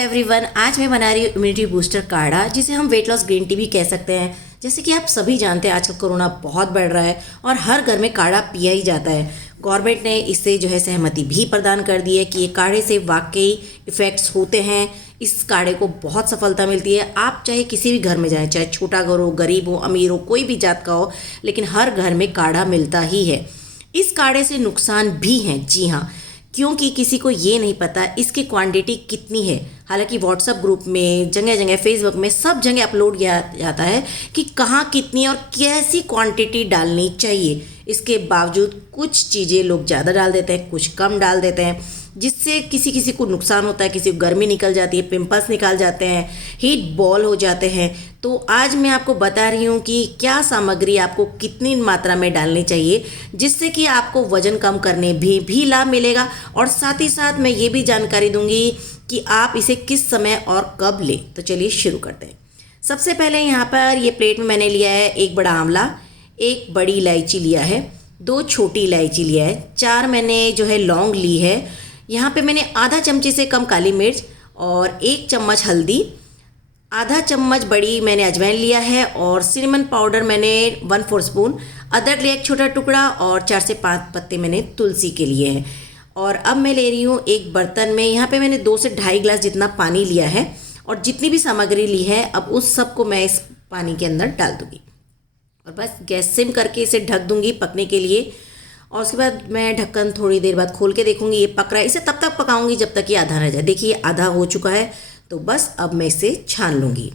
Hello everyone, आज मैं बना रही हूँ इम्यूनिटी बूस्टर काढ़ा, जिसे हम वेट लॉस ग्रीन टी भी कह सकते हैं। जैसे कि आप सभी जानते हैं, आजकल कोरोना बहुत बढ़ रहा है और हर घर में काढ़ा पिया ही जाता है। गवर्नमेंट ने इससे सहमति भी प्रदान कर दी है कि ये काढ़े से वाकई इफ़ेक्ट्स होते हैं। इस काढ़े को बहुत सफलता मिलती है। आप चाहे किसी भी घर में जाएं, चाहे छोटा घर हो, गरीब हो, अमीर हो, कोई भी जात का हो, लेकिन हर घर में काढ़ा मिलता ही है। इस काढ़े से नुकसान भी हैं, जी हाँ, क्योंकि किसी को ये नहीं पता इसकी क्वांटिटी कितनी है। हालांकि व्हाट्सएप ग्रुप में, जगह जगह फेसबुक में, सब जगह अपलोड किया जाता है कि कहाँ कितनी और कैसी क्वांटिटी डालनी चाहिए। इसके बावजूद कुछ चीज़ें लोग ज़्यादा डाल देते हैं, कुछ कम डाल देते हैं, जिससे किसी किसी को नुकसान होता है, किसी को गर्मी निकल जाती है, पिंपल्स निकल जाते हैं, हीट बॉल हो जाते हैं। तो आज मैं आपको बता रही हूँ कि क्या सामग्री आपको कितनी मात्रा में डालनी चाहिए, जिससे कि आपको वज़न कम करने भी लाभ मिलेगा। और साथ ही साथ मैं ये भी जानकारी दूंगी कि आप इसे किस समय और कब लें। तो चलिए शुरू करते हैं। सबसे पहले यहाँ पर ये प्लेट में मैंने लिया है एक बड़ा आंवला, एक बड़ी इलायची लिया है, 2 छोटी इलायची लिया है, 4 मैंने लौंग ली है। यहाँ पे मैंने आधा चमचे से कम काली मिर्च और 1 चम्मच हल्दी, आधा चम्मच बड़ी मैंने अजवाइन लिया है और सिनेमन पाउडर मैंने 1/4 स्पून, अदरक लिया एक छोटा टुकड़ा और 4 से 5 पत्ते मैंने तुलसी के लिए हैं। और अब मैं ले रही हूँ एक बर्तन में, यहाँ पे मैंने 2 से ढाई गिलास जितना पानी लिया है और जितनी भी सामग्री ली है अब उस सब को मैं इस पानी के अंदर डाल दूँगी और बस गैस सिम करके इसे ढक दूँगी पकने के लिए। और उसके बाद मैं ढक्कन थोड़ी देर बाद खोल के देखूंगी ये पक रहा है। इसे तब तक पकाऊंगी जब तक ये आधा रह जाए। देखिए आधा हो चुका है, तो बस अब मैं इसे छान लूँगी।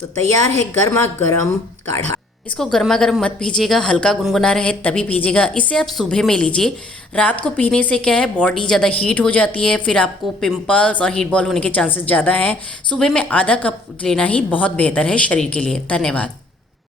तो तैयार है गर्मा गर्म काढ़ा। इसको गर्मा गर्म मत पीजिएगा, हल्का गुनगुना रहे तभी पीजिएगा। इसे आप सुबह में लीजिए। रात को पीने से क्या है, बॉडी ज़्यादा हीट हो जाती है, फिर आपको पिंपल्स और हीट बॉल होने के चांसेस ज़्यादा हैं। सुबह में आधा कप लेना ही बहुत बेहतर है शरीर के लिए। धन्यवाद।